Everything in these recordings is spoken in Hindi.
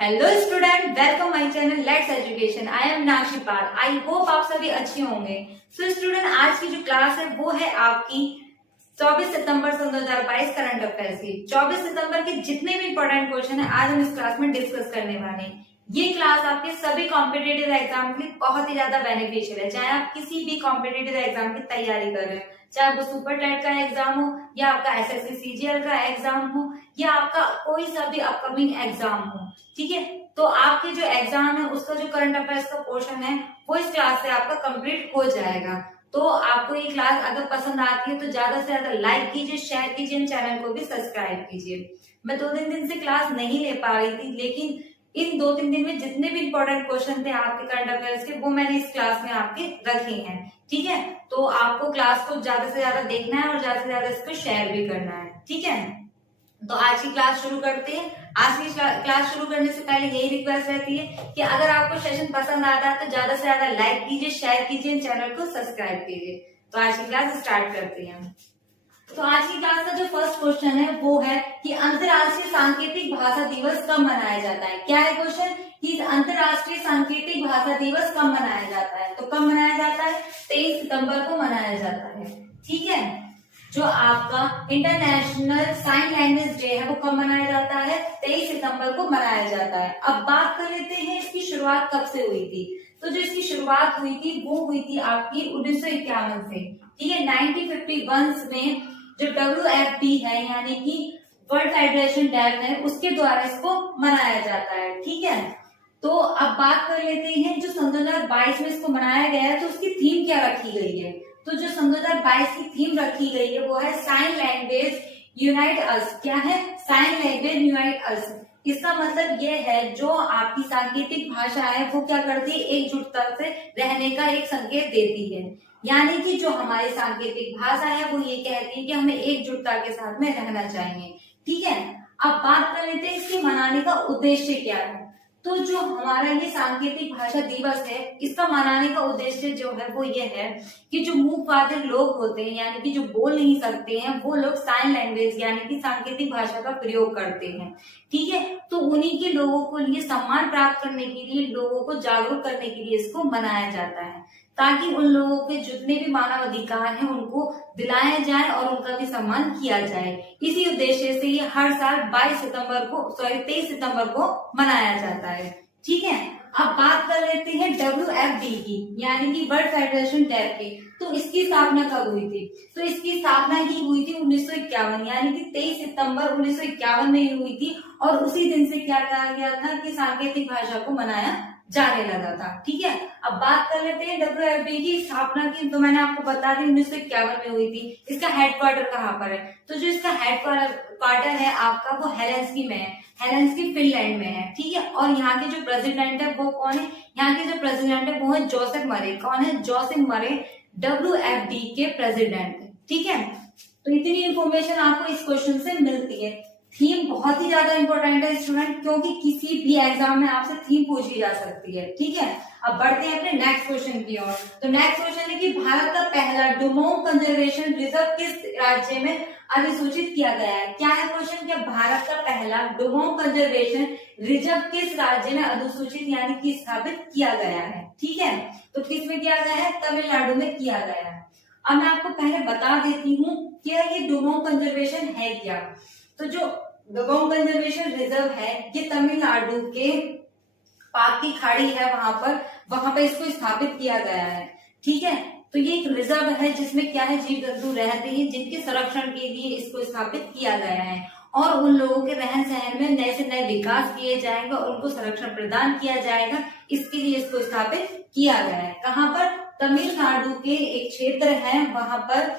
Hello student, welcome my channel let's education. I am नाशी पाल। आई होप आप सभी अच्छे होंगे। सो स्टूडेंट, आज की जो क्लास है वो है आपकी 24 सितंबर सन 2022 करंट अफेयर्स की। 24 सितंबर के जितने भी इंपॉर्टेंट क्वेश्चन है आज हम इस क्लास में डिस्कस करने वाले हैं। ये क्लास आपके सभी कॉम्पिटेटिव एग्जाम के लिए बहुत ही ज्यादा बेनिफिशियल है। चाहे आप किसी भी कॉम्पिटेटिव एग्जाम की तैयारी कर रहे हो, चाहे वो सुपर टेट का एग्जाम हो या आपका एसएससी सीजीएल का एग्जाम हो या आपका कोई सा भी अपकमिंग एग्जाम हो, ठीक है। तो आपके जो एग्जाम है उसका जो करंट अफेयर्स का पोर्शन है वो इस क्लास से आपका कंप्लीट हो जाएगा। तो आपको ये क्लास अगर पसंद आती है तो ज्यादा से ज्यादा लाइक कीजिए, शेयर कीजिए, चैनल को भी सब्सक्राइब कीजिए। मैं 2-3 दिन से क्लास नहीं ले पा रही थी, लेकिन इन 2-3 दिन में जितने भी इंपॉर्टेंट क्वेश्चन थे आपके करंट अफेयर्स के वो मैंने इस क्लास में आपके रखे हैं, ठीक है। तो आपको क्लास को ज्यादा से ज्यादा देखना है और ज्यादा से ज्यादा इसको शेयर भी करना है, ठीक है। तो आज की क्लास शुरू करते हैं। आज की क्लास शुरू करने से पहले यही रिक्वेस्ट रहती है कि अगर आपको सेशन पसंद आता है तो ज्यादा से ज्यादा लाइक कीजिए, शेयर कीजिए, चैनल को सब्सक्राइब कीजिए। तो आज की क्लास स्टार्ट करते हैं। तो आज की क्लास का जो फर्स्ट क्वेश्चन है वो है कि अंतर्राष्ट्रीय सांकेतिक भाषा दिवस कब मनाया जाता है। क्या है क्वेश्चन कि अंतर्राष्ट्रीय सांकेतिक भाषा दिवस कब मनाया जाता है। तो कब मनाया जाता है? 23 सितंबर को मनाया जाता है, ठीक है। जो आपका इंटरनेशनल साइन लैंग्वेज डे है वो कब मनाया जाता है? 23 सितंबर को मनाया जाता है। अब बात कर लेते हैं इसकी शुरुआत कब से हुई थी। तो जो इसकी शुरुआत हुई थी वो हुई थी आपकी 1951 से, ठीक है। 1951 में जो WFD है यानी कि वर्ल्ड फेडरेशन डेफ है उसके द्वारा इसको मनाया जाता है, ठीक है। तो अब बात कर लेते हैं जो सन 2022 में इसको मनाया गया है तो उसकी थीम क्या रखी गई है। तो जो सन 2022 की थीम रखी गई है वो है साइन लैंग्वेज यूनाइट अस। क्या है? साइन लैंग्वेज यूनाइट अस। इसका मतलब ये है जो आपकी सांकेतिक भाषा है वो क्या करती है? एकजुटता से रहने का एक संकेत देती है। यानी कि जो हमारी सांकेतिक भाषा है वो ये कहती है कि हमें एकजुटता के साथ में रहना चाहिए, ठीक है। अब बात कर लेते हैं इसके मनाने का उद्देश्य क्या है। तो जो हमारा ये सांकेतिक भाषा दिवस है इसका मनाने का उद्देश्य जो है वो ये है कि जो मुंह फातिल लोग होते हैं यानी कि जो बोल नहीं सकते हैं वो लोग साइन लैंग्वेज यानी कि सांकेतिक भाषा का प्रयोग करते हैं, ठीक है। तो उन्हीं के लोगों को लिए सम्मान प्राप्त करने के लिए, लोगों को जागरूक करने के लिए इसको मनाया जाता है ताकि उन लोगों के जितने भी मानव अधिकार हैं उनको दिलाया जाए और उनका भी सम्मान किया जाए। इसी उद्देश्य से ये हर साल 23 सितंबर को मनाया जाता है, ठीक है। अब बात कर लेते हैं WFD की यानी कि वर्ल्ड फेडरेशन डेफ की। तो इसकी स्थापना कब हुई थी? तो इसकी स्थापना ही हुई थी 1951 यानी कि 23 सितंबर 1951 में ही हुई थी और उसी दिन से क्या कहा गया था कि सांकेतिक भाषा को मनाया जाने लगा था, ठीक है। अब बात कर लेते हैं WFD की स्थापना की। तो मैंने आपको बता दी 1951 में हुई थी। इसका हेडक्वार्टर कहाँ पर है? तो जो इसका हेडक्वार्टर है आपका वो हेलेंस्की में है। हेलेंस्की फिनलैंड में है, ठीक है। और यहाँ के जो प्रेसिडेंट है वो कौन है? यहाँ के जो प्रेसिडेंट है वो है जोसेफ मरे। कौन है? जोसेफ मरे WFD के प्रेसिडेंट, ठीक है। तो इतनी इंफॉर्मेशन आपको इस क्वेश्चन से मिलती है। थीम बहुत ही ज्यादा इंपॉर्टेंट है स्टूडेंट, क्योंकि किसी भी एग्जाम में आपसे थीम पूछी जा सकती है, ठीक है। अब बढ़ते हैं अपने नेक्स्ट क्वेश्चन की ओर। तो नेक्स्ट क्वेश्चन है कि भारत का पहला डुमोंग कंजर्वेशन रिजर्व किस राज्य में अधिसूचित किया गया है। क्या है क्वेश्चन? क्या भारत का पहला डुमोंग कंजर्वेशन रिजर्व किस राज्य में अधिसूचित यानी कि स्थापित किया गया है, ठीक है। तो किस में किया गया है? तमिलनाडु में किया गया है। अब मैं आपको पहले बता देती हूँ क्या ये डुमोंग कंजर्वेशन है क्या। तो जो डुमोंग कंजर्वेशन रिजर्व है ये तमिलनाडु के पाक की खाड़ी है वहां पर इसको स्थापित किया गया है, ठीक है। तो ये एक रिजर्व है जिसमें क्या है, जीव जंतु रहते हैं जिनके संरक्षण के लिए इसको स्थापित किया गया है और उन लोगों के रहन सहन में नए से नए विकास किए जाएंगे और उनको संरक्षण प्रदान किया जाएगा। इसके लिए इसको स्थापित किया गया है। कहाँ पर? तमिलनाडु के एक क्षेत्र है वहां पर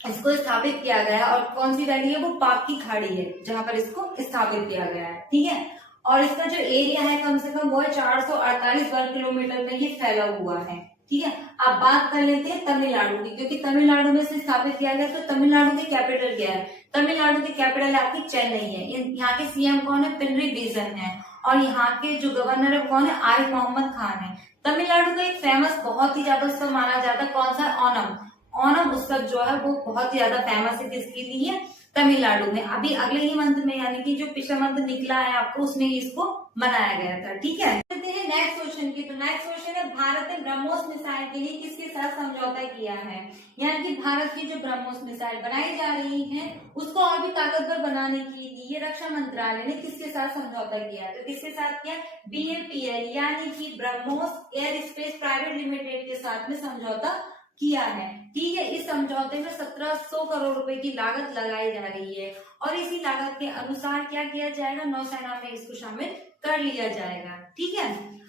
इसको स्थापित किया गया है। और कौन सी वैली है? वो पाक की खाड़ी है जहां पर इसको स्थापित किया गया है, ठीक है। और इसका जो एरिया है कम से कम वो है 448 वर्ग किलोमीटर में ये फैला हुआ है, ठीक है। अब बात कर लेते हैं तमिलनाडु की, क्योंकि तमिलनाडु में से स्थापित किया गया। तो तमिलनाडु की कैपिटल क्या है? तमिलनाडु की कैपिटल आपकी चेन्नई है। यहाँ के सीएम कौन है? पिनरी विजयन है। और यहाँ के जो गवर्नर है कौन है? आरिफ मोहम्मद खान है। तमिलनाडु का एक फेमस बहुत ही ज्यादा उत्सव माना जाता है, कौन सा? ओणम। ओणम उत्सव जो है वो बहुत ही ज्यादा फेमस है किसके लिए? तमिलनाडु में। अभी अगले ही मंथ में यानी कि जो पिछला मंथ निकला है आपको उसमें इसको मनाया गया था। ठीक है, देखते हैं नेक्स्ट क्वेश्चन की। तो नेक्स्ट क्वेश्चन है, भारत ने ब्रह्मोस मिसाइल के लिए किसके साथ समझौता किया है? यानी कि भारत की जो ब्रह्मोस मिसाइल बनाई जा रही है उसको और भी ताकतवर बनाने के लिए रक्षा मंत्रालय ने किसके साथ समझौता किया? तो किसके साथ किया? BAPL यानी कि BrahMos air space private limited के साथ में समझौता किया है। ठीक है, इस समझौते में 1700 करोड़ रुपए की लागत लगाई जा रही है और इसी लागत के अनुसार क्या किया जाएगा? नौसेना में इसको शामिल कर लिया जाएगा। ठीक है,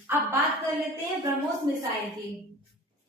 अब बात कर लेते हैं ब्रह्मोस मिसाइल की।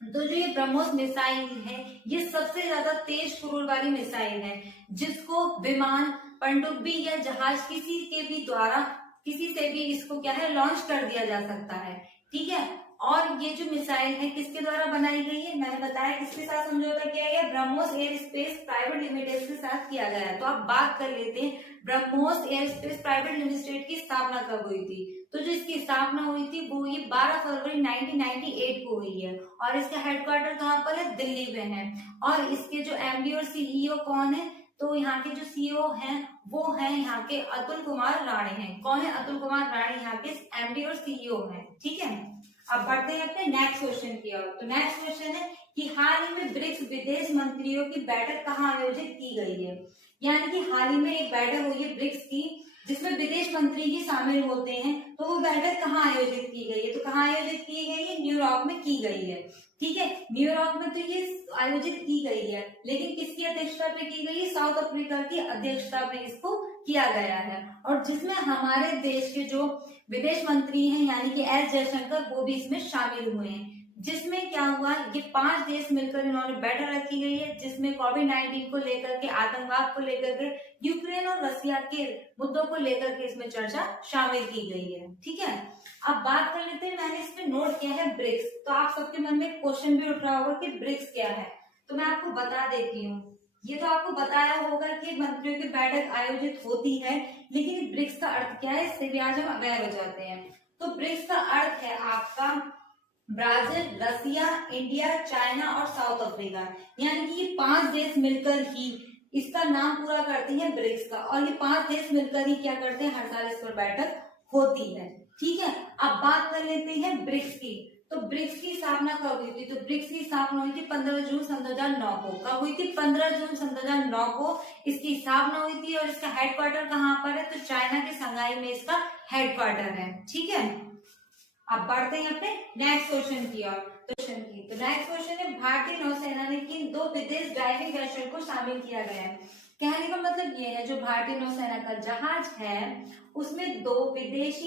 तो जो ये ब्रह्मोस मिसाइल है ये सबसे ज्यादा तेज क्रूर वाली मिसाइल है जिसको विमान, पनडुब्बी या जहाज किसी के भी द्वारा किसी से भी इसको क्या है लॉन्च कर दिया जा सकता है। ठीक है, और ये जो मिसाइल है किसके द्वारा बनाई गई है? मैंने बताया किसके साथ समझौता किया गया? BrahMos air space private limited के साथ किया गया है। तो आप बात कर लेते हैं BrahMos air space private limited की स्थापना कब हुई थी? तो जो इसकी स्थापना हुई थी वो ये 12 फरवरी 1998 को हुई है और इसका हेडक्वार्टर कहाँ पर है? दिल्ली में है। और इसके जो MD और CEO कौन है? तो यहाँ के जो CEO हैं वो हैं यहाँ के अतुल कुमार राणे हैं। कौन है? अतुल कुमार राणे यहाँ के MD और CEO हैं। ठीक है, अब बढ़ते हैं अपने नेक्स्ट क्वेश्चन की ओर। तो नेक्स्ट क्वेश्चन है कि हाल ही में ब्रिक्स विदेश मंत्रियों की बैठक कहाँ आयोजित की गई है? यानी कि हाल ही में एक बैठक हुई है ब्रिक्स की जिसमें विदेश मंत्री ही शामिल होते हैं। तो वो बैठक कहाँ आयोजित की गई है? तो कहाँ आयोजित की गई है? न्यूयॉर्क में की गई है। ठीक है, न्यूयॉर्क में तो ये आयोजित की गई है, लेकिन किसकी अध्यक्षता पे की गई है? साउथ अफ्रीका की अध्यक्षता पे इसको किया गया है और जिसमें हमारे देश के जो विदेश मंत्री हैं यानी कि S जयशंकर वो भी इसमें शामिल हुए हैं। जिसमें क्या हुआ, ये 5 देश मिलकर इन्होंने बैठक रखी गई है जिसमें कोविड-19 को लेकर के, आतंकवाद को लेकर के, यूक्रेन और रसिया के मुद्दों को लेकर के इसमें चर्चा शामिल की गई है। ठीक है, अब बात कर लेते हैं, मैंने इसमें नोट किया है ब्रिक्स। तो आप सबके मन में क्वेश्चन भी उठ रहा होगा कि ब्रिक्स क्या है, तो मैं आपको बता देती हूँ। ये तो आपको बताया होगा कि मंत्रियों की बैठक आयोजित होती है, लेकिन ब्रिक्स का अर्थ क्या है इससे भी आज हम अवेयर हो जाते हैं। तो ब्रिक्स का अर्थ है आपका ब्राजील, रसिया, इंडिया, चाइना और साउथ अफ्रीका। यानी कि ये 5 देश मिलकर ही इसका नाम पूरा करते हैं ब्रिक्स का और ये 5 देश मिलकर ही क्या करते हैं? हर साल इस पर बैठक होती है। ठीक है, अब बात कर लेते हैं ब्रिक्स की। तो ब्रिक्स की स्थापना कब हुई थी? तो ब्रिक्स की स्थापना हुई थी 15 जून 2009 को। कब हुई थी? 15 जून 2009 को इसकी स्थापना हुई थी और इसका हेडक्वार्टर कहाँ पर है? तो चाइना के शंघाई में इसका हेडक्वार्टर है। ठीक है, अब बढ़ते हैं अपने नेक्स्ट क्वेश्चन की ओर। तो नेक्स्ट क्वेश्चन है, भारतीय नौसेना ने किन 2 विदेश डाइविंग वेसल को शामिल किया गया है? कहने का मतलब ये है जो भारतीय नौसेना का जहाज है उसमें 2 विदेश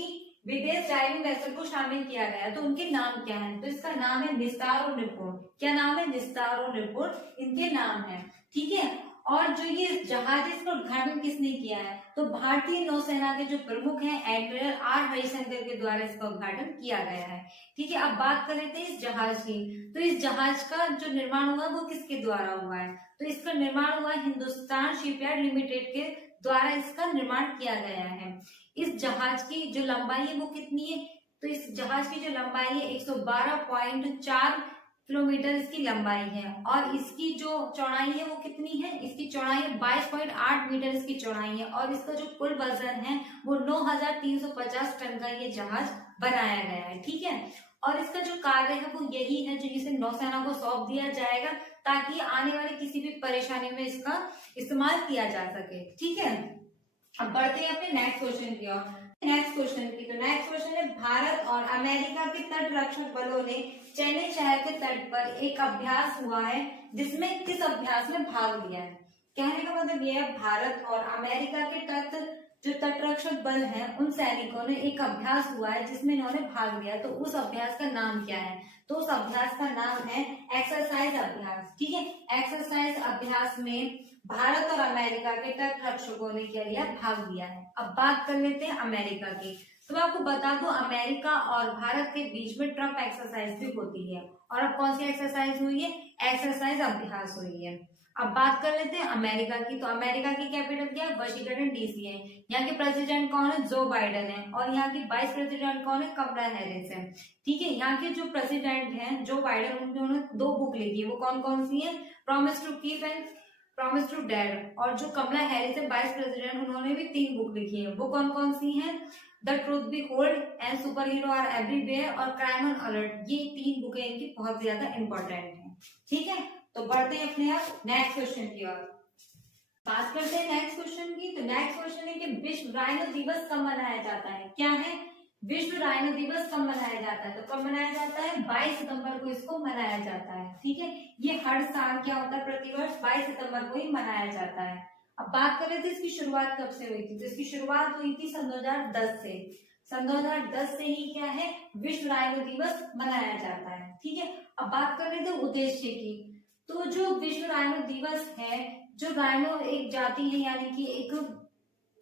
डाइविंग वेसल को शामिल किया गया है। तो उनके नाम क्या है? तो इसका नाम है निस्तार और निपुण। क्या नाम है? निस्तार और निपुण इनके नाम है। ठीक है, और जो ये जहाज है इसका उद्घाटन किसने किया है? तो भारतीय नौसेना के जो प्रमुख हैं एडमिरल R हरिशंकर के द्वारा इसका उद्घाटन किया गया है। ठीक है, अब बात कर लेते हैं इस जहाज की। तो इस जहाज का जो निर्माण हुआ वो किसके द्वारा हुआ है? तो इसका निर्माण हुआ हिंदुस्तान शिपयार्ड लिमिटेड के द्वारा इसका निर्माण किया गया है। इस जहाज की जो लंबाई है वो कितनी है? तो इस जहाज की जो लंबाई है 112.4 किलोमीटर इसकी लंबाई है और इसकी जो चौड़ाई है वो कितनी है? इसकी चौड़ाई 22.8 मीटर इसकी चौड़ाई है और इसका जो कुल वजन है वो 9350 टन का ये जहाज बनाया गया है। ठीक है, और इसका जो कार्य है वो यही है जो इसे नौसेना को सौंप दिया जाएगा ताकि आने वाली किसी भी परेशानी में इसका इस्तेमाल किया जा सके। ठीक है, अब बढ़ते हैं अपने नेक्स्ट क्वेश्चन की ओर। नेक्स्ट क्वेश्चन की। तो नेक्स्ट क्वेश्चन है, भारत और अमेरिका के तट रक्षक बलों ने चेन्नई शहर के तट पर एक अभ्यास हुआ है जिसमें किस अभ्यास में भाग लिया है? कहने का मतलब यह है भारत और अमेरिका के तटरक्षक बल हैं उन सैनिकों ने एक अभ्यास हुआ है जिसमें इन्होंने भाग लिया। तो उस अभ्यास का नाम क्या है? तो उस अभ्यास का नाम है एक्सरसाइज अभ्यास। ठीक है, एक्सरसाइज अभ्यास में भारत और अमेरिका के तटरक्षकों ने क्या लिया? भाग लिया है। अब बात कर लेते हैं अमेरिका की। तो मैं आपको बता दूं अमेरिका और भारत के बीच में ट्रम्प एक्सरसाइज भी होती है और अब कौन सी एक्सरसाइज हुई है? एक्सरसाइज अभ्यास हुई है। अब बात कर लेते हैं अमेरिका की। तो अमेरिका की कैपिटल क्या है? वाशिंगटन DC है। यहाँ के प्रेसिडेंट कौन है? जो बाइडेन है और यहाँ की वाइस प्रेसिडेंट कौन है? कमला हैरिस है। ठीक है, यहाँ के जो प्रेसिडेंट हैं जो बाइडेन उन्होंने 2 बुक लिखी है वो कौन कौन सी है? प्रॉमिस टू डैड, और जो कमला हैरिस है वाइस प्रेसिडेंट, उन्होंने भी 3 बुक लिखी है। वो कौन कौन सी हैं? The truth be hold and super hero are everywhere और क्राइम ऑन अलर्ट। ये 3 बुकें इनकी बहुत ज्यादा इंपॉर्टेंट है। ठीक है, तो बढ़ते हैं अपने आप नेक्स्ट क्वेश्चन की ओर। बात करते हैं नेक्स्ट क्वेश्चन की। तो नेक्स्ट क्वेश्चन है कि विश्व राइनो दिवस कब मनाया जाता है? क्या है? विश्व राइनो दिवस कब मनाया जाता है? तो कब मनाया जाता है? 22 सितंबर को इसको मनाया जाता है। ठीक है, ये हर साल क्या होता है? प्रतिवर्ष 22 सितंबर को ही मनाया जाता है। अब बात करें तो इसकी शुरुआत कब से हुई थी? तो इसकी शुरुआत हुई थी सन 2010 से। सन 2010 से ही क्या है? विश्व राइनो दिवस मनाया जाता है। ठीक है, अब बात करें तो उद्देश्य की। तो जो विश्व राइनो दिवस है, जो राइनो एक जाति है यानी कि एक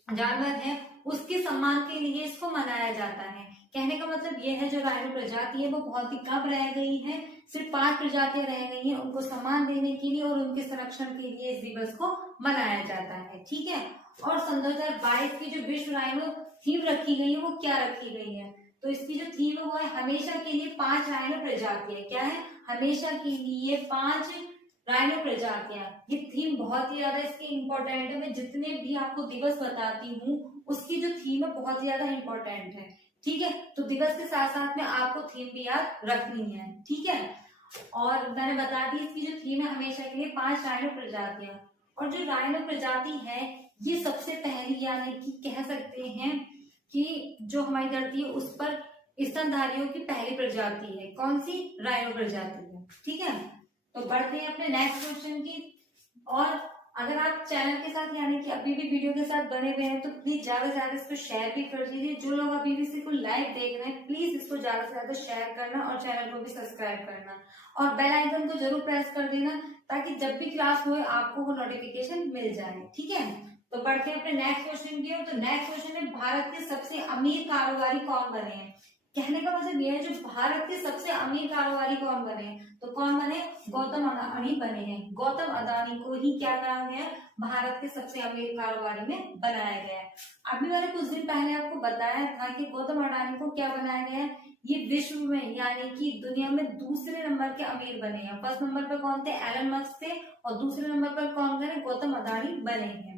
जानवर है, उसके सम्मान के लिए इसको मनाया जाता है। कहने का मतलब यह है जो राइनो प्रजाति है वो बहुत ही कम रह गई है, सिर्फ 5 प्रजातियां रह गई हैं। उनको सम्मान देने के लिए और उनके संरक्षण के लिए इस दिवस को मनाया जाता है। ठीक है, और सन 2022 की जो विश्व राइनो थीम रखी गई है वो क्या रखी गई है? तो इसकी जो थीम है वो है हमेशा के लिए 5 राइनो प्रजातियां। क्या है? हमेशा के लिए 5 राइनो प्रजातियां। ये थीम बहुत ही ज्यादा इसकी इंपॉर्टेंट है। मैं जितने भी आपको दिवस बताती हूँ उसकी जो थीम है बहुत ज्यादा इंपॉर्टेंट है। ठीक है, तो दिवस के साथ साथ में आपको थीम भी याद रखनी है। ठीक है, और मैंने बता दी इसकी जो थीम है हमेशा के लिए 5 राइनो प्रजातियां। और जो राइनो प्रजाति है ये सबसे पहली यानी कि कह सकते हैं कि जो हमारी धरती है उस पर स्तनधारियों की पहली प्रजाति है। कौन सी? राइनो प्रजाति है। ठीक है, तो बढ़ते हैं अपने नेक्स्ट क्वेश्चन की। और अगर आप चैनल के साथ यानी कि अभी भी वीडियो के साथ बने हुए हैं तो प्लीज ज्यादा से ज्यादा इसको शेयर भी कर दीजिए। जो लोग अभी भी सिर्फ लाइव देख रहे हैं प्लीज इसको ज्यादा से ज्यादा शेयर करना और चैनल को भी सब्सक्राइब करना और बेल आइकन को जरूर प्रेस कर देना ताकि जब भी क्लास हो आपको वो नोटिफिकेशन मिल जाए। ठीक है, तो बढ़ते हैं अपने नेक्स्ट क्वेश्चन की ओर। तो नेक्स्ट क्वेश्चन है भारत के सबसे अमीर कारोबारी कौन बने हैं? कहने का मतलब यह है जो भारत के सबसे अमीर कारोबारी कौन बने? तो कौन बने? गौतम अडानी बने हैं। गौतम अडानी को ही क्या कहा गया? भारत के सबसे अमीर कारोबारी में बनाया गया है। अभी मैंने कुछ दिन पहले आपको बताया था कि गौतम अडानी को क्या बनाया गया है? ये विश्व में यानी कि दुनिया में दूसरे नंबर के अमीर बने हैं। फर्स्ट नंबर पर कौन थे? एलन मस्क थे, और दूसरे नंबर पर कौन बने? गौतम अडानी बने हैं।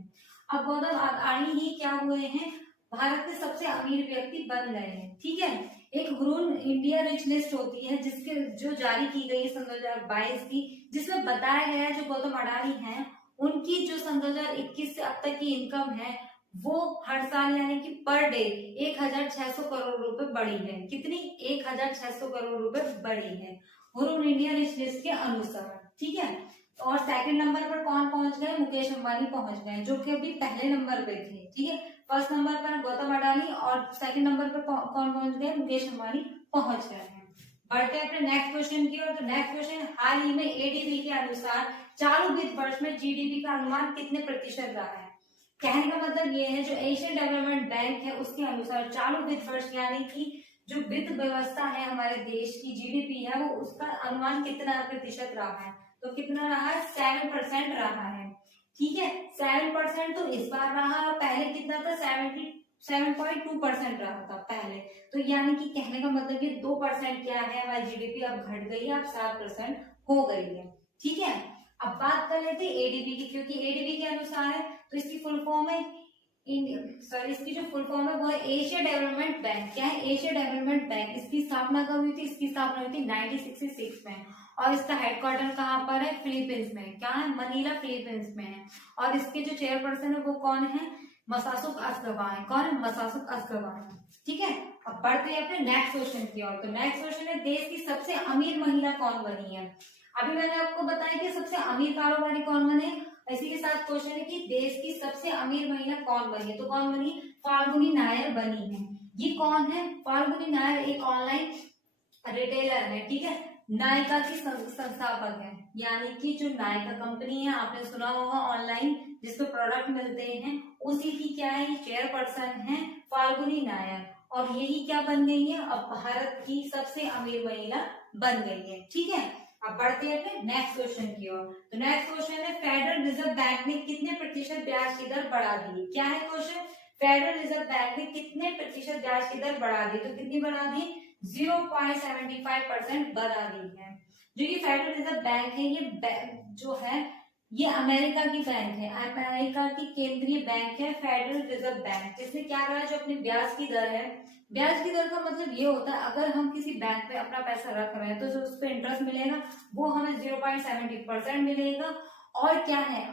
अब गौतम अडानी ही क्या हुए हैं? भारत के सबसे अमीर व्यक्ति बन गए हैं। ठीक है, एक ह्रून इंडिया रिच लिस्ट होती है जिसके जो जारी की गई है सन 2022 की, जिसमें बताया गया है जो गौतम अडानी हैं उनकी जो सन 2021 से अब तक की इनकम है वो हर साल यानी कि पर डे 1600 करोड़ रुपए बढ़ी है। कितनी? 1600 करोड़ रुपए बढ़ी है ह्रून इंडिया रिच लिस्ट के अनुसार। ठीक है, और सेकंड नंबर पर कौन पहुंच गए? मुकेश अंबानी पहुंच गए जो कि अभी पहले नंबर पे थे। ठीक है, फर्स्ट नंबर पर गौतम अडानी और सेकंड नंबर पर कौन पहुंच गए? मुकेश अंबानी पहुंच गए हैं। बढ़ते हैं अपने नेक्स्ट क्वेश्चन की ओर। तो नेक्स्ट क्वेश्चन, हाल ही में एडीबी के अनुसार चालू वित्त वर्ष में जीडीपी का अनुमान कितने प्रतिशत रहा है? कहने का मतलब ये है जो एशियन डेवलपमेंट बैंक है उसके अनुसार चालू वित्त वर्ष यानी कि जो वित्त व्यवस्था है हमारे देश की जीडीपी है वो उसका अनुमान कितना प्रतिशत रहा है? तो कितना रहा है? 7% रहा है। ठीक है, 7% तो इस बार रहा, पहले कितना था? 7.2% रहा था पहले। तो यानी कि कहने का मतलब ये 2% क्या है हमारी जीडीपी अब घट गई है, अब 7% हो गई है। ठीक है, अब बात कर लेते हैं एडीबी की, क्योंकि एडीबी के अनुसार है तो इसकी फुल फॉर्म है इसकी जो फुल फॉर्म है वो है एशिया डेवलपमेंट बैंक। क्या है? Asia development bank. इसकी स्थापना कब हुई थी? इसकी स्थापना हुई थी 1966 में, और इसका हेडक्वार्टर कहाँ पर है? फिलीपींस में। क्या है? मनीला फिलीपींस में है। और इसके जो चेयरपर्सन है वो कौन है? मसासुक असगवा है। कौन है? मसासुक असगवा है। ठीक है, अब बढ़ते हैं अपने नेक्स्ट क्वेश्चन की ओर। तो नेक्स्ट क्वेश्चन है देश की सबसे अमीर महिला कौन बनी है? अभी मैंने आपको बताया कि सबसे अमीर कारोबारी कौन बने, इसी के साथ क्वेश्चन है कि देश की सबसे अमीर महिला कौन बनी है? तो कौन बनी? फाल्गुनी नायर बनी है। ये कौन है? फाल्गुनी नायर एक ऑनलाइन रिटेलर है। ठीक है, नायका की संस्थापक है, यानी कि जो नायका कंपनी है आपने सुना होगा ऑनलाइन जिसपे प्रोडक्ट मिलते हैं, उसी की क्या है? चेयरपर्सन है फाल्गुनी नायर, और यही क्या बन गई है? अब भारत की सबसे अमीर महिला बन गई है। ठीक है, अब बढ़ते हैं अपने नेक्स्ट क्वेश्चन की ओर। तो नेक्स्ट क्वेश्चन है फेडरल रिजर्व बैंक ने कितने प्रतिशत ब्याज की दर बढ़ा दी? क्या है क्वेश्चन? फेडरल रिजर्व बैंक ने कितने प्रतिशत ब्याज की दर बढ़ा दी? तो कितनी बढ़ा दी? 0.75% बढ़ा दी है। जो ये फेडरल रिजर्व बैंक है ये जो है ये अमेरिका की बैंक है, अमेरिका की केंद्रीय बैंक है फेडरल रिजर्व बैंक, जिसने क्या करा, जो अपनी ब्याज की दर है, ब्याज की दर का मतलब ये होता है अगर हम किसी बैंक में अपना पैसा रख रहे हैं तो जो उस पर इंटरेस्ट मिलेगा वो हमें 0.70% मिलेगा। और क्या है,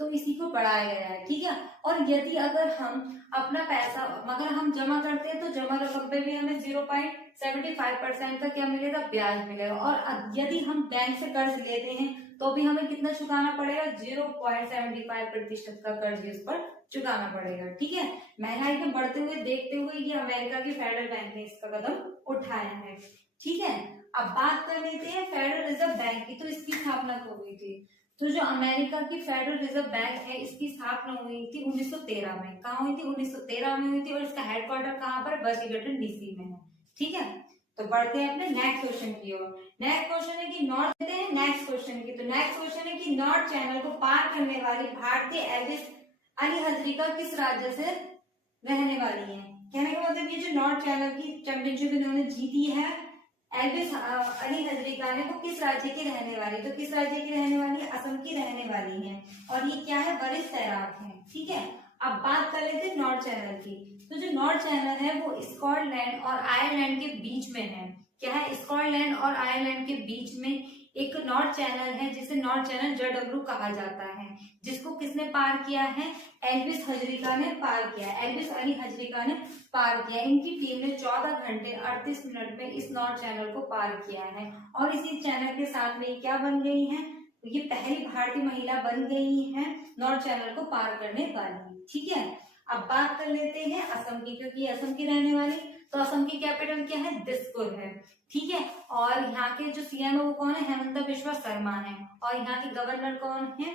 तो इसी को बढ़ाया गया है, ठीक है। और यदि अगर हम अपना पैसा अगर हम जमा करते हैं तो जमा रकम पे भी हमें 0.75% का क्या मिलेगा, ब्याज मिलेगा। और यदि हम बैंक से कर्ज लेते हैं तो भी हमें कितना चुकाना पड़ेगा, 0.75% का कर्ज इस पर चुकाना पड़ेगा, ठीक है। महंगाई के बढ़ते हुए देखते हुए ये अमेरिका की फेडरल बैंक ने इसका कदम उठाया है, ठीक है। अब बात कर लेते हैं फेडरल रिजर्व बैंक की, तो इसकी स्थापना कब हुई थी। तो जो अमेरिका की फेडरल रिजर्व बैंक है इसकी स्थापना हुई थी 1913 में। कहाँ हुई थी, 1913 में हुई थी। और इसका हेडक्वार्टर कहाँ पर, वाशिंगटन डीसी में है, ठीक है। तो बढ़ते हैं अपने नेक्स्ट क्वेश्चन की ओर। नेक्स्ट क्वेश्चन है कि नॉर्थ देते हैं नेक्स्ट क्वेश्चन की। तो नेक्स्ट क्वेश्चन है कि नॉर्थ चैनल को पार करने वाली भारतीय एल्विस अली हजरिका किस राज्य से रहने वाली है। कहने का मतलब ये जो नॉर्थ चैनल की चैंपियनशिप इन्होंने जीती है एल्विस अली हजरिका ने, वो किस राज्य की रहने वाली, तो किस राज्य की रहने वाली है, असम की रहने वाली है। और ये क्या है, वरिष्ठ तैराक है, ठीक है। अब बात कर लेते हैं नॉर्थ चैनल की। तो जो नॉर्थ चैनल है वो स्कॉटलैंड और आयरलैंड के बीच में है। क्या है, स्कॉटलैंड और आयरलैंड के बीच में एक नॉर्थ चैनल है जिसे नॉर्थ चैनल JW कहा जाता है, जिसको किसने पार किया है, एल्विस हजरिका ने पार किया, एल्विस अली हजरिका ने पार किया। इनकी टीम ने 14 घंटे 38 मिनट में इस नॉर्थ चैनल को पार किया है। और इसी चैनल के साथ में क्या बन गई है, ये पहली भारतीय महिला बन गई है नॉर्थ चैनल को पार करने वाली, ठीक है। अब बात कर लेते हैं असम की, क्योंकि असम की रहने वाली, तो असम की कैपिटल क्या है, दिसपुर है, ठीक है। और यहाँ के जो सीएम है वो कौन है, हेमंत बिश्वा शर्मा है। और यहाँ के गवर्नर कौन है,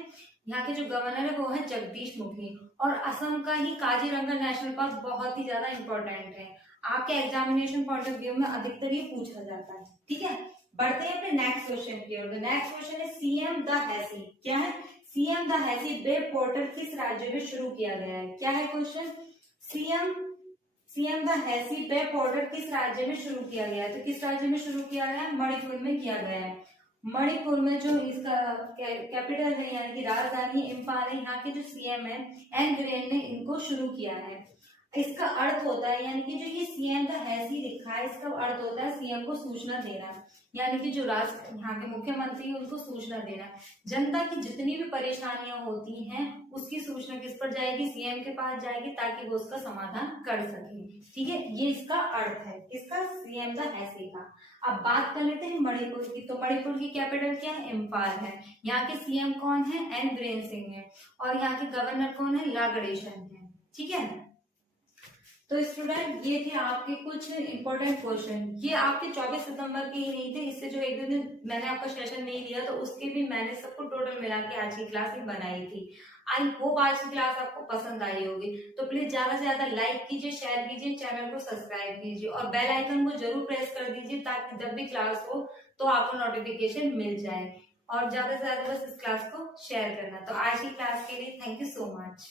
यहाँ के जो गवर्नर है वो है जगदीश मुखी। और असम का ही काजीरंगा नेशनल पार्क बहुत ही ज्यादा इंपॉर्टेंट है, आपके एग्जामिनेशन पॉइंट ऑफ व्यू में अधिकतर ये पूछा जाता है, ठीक है। बढ़ते हैं अपने नेक्स्ट क्वेश्चन की ओर। नेक्स्ट क्वेश्चन है सीएम द हैसी। क्या है, सीएम द हैसी वेब पोर्टल किस राज्य में शुरू किया गया है। क्या है क्वेश्चन, सीएम द हैसी वेब पोर्टल किस राज्य में शुरू किया गया है। तो किस राज्य में शुरू किया गया है, मणिपुर में किया गया है। मणिपुर में जो इसका कैपिटल है यानी कि राजधानी इम्फाल है, यहाँ के जो सीएम है एन बिरेन ने इनको शुरू किया है। इसका अर्थ होता है, यानी कि जो ये सीएम द हैसी लिखा है इसका अर्थ होता है सीएम को सूचना देना, यानी कि जो यहाँ के मुख्यमंत्री है उनको सूचना देना। जनता की जितनी भी परेशानियां होती हैं उसकी सूचना किस पर जाएगी, सीएम के पास जाएगी, ताकि वो उसका समाधान कर सके, ठीक है। ये इसका अर्थ है, इसका सीएम द हैसी का। अब बात कर लेते हैं मणिपुर की। तो मणिपुर की कैपिटल क्या है, इम्फाल है। यहाँ के सीएम कौन है, एन बिरेन सिंह है। और यहाँ के गवर्नर कौन है, ला गणेशन है, ठीक है। तो स्टूडेंट ये थे आपके कुछ इंपॉर्टेंट क्वेश्चन। ये आपके 24 सितंबर के ही नहीं थे, इससे जो एक दो दिन मैंने आपको सेशन नहीं दिया तो उसके भी मैंने सबको टोटल मिला के आज की क्लास में बनाई थी। आई होप आज की क्लास आपको पसंद आई होगी। तो प्लीज ज्यादा से ज्यादा लाइक कीजिए, शेयर कीजिए, चैनल को सब्सक्राइब कीजिए और बेल आइकन को जरूर प्रेस कर दीजिए ताकि जब भी क्लास हो तो आपको नोटिफिकेशन मिल जाए। और ज्यादा से ज्यादा बस इस क्लास को शेयर करना। तो आज की क्लास के लिए थैंक यू सो मच।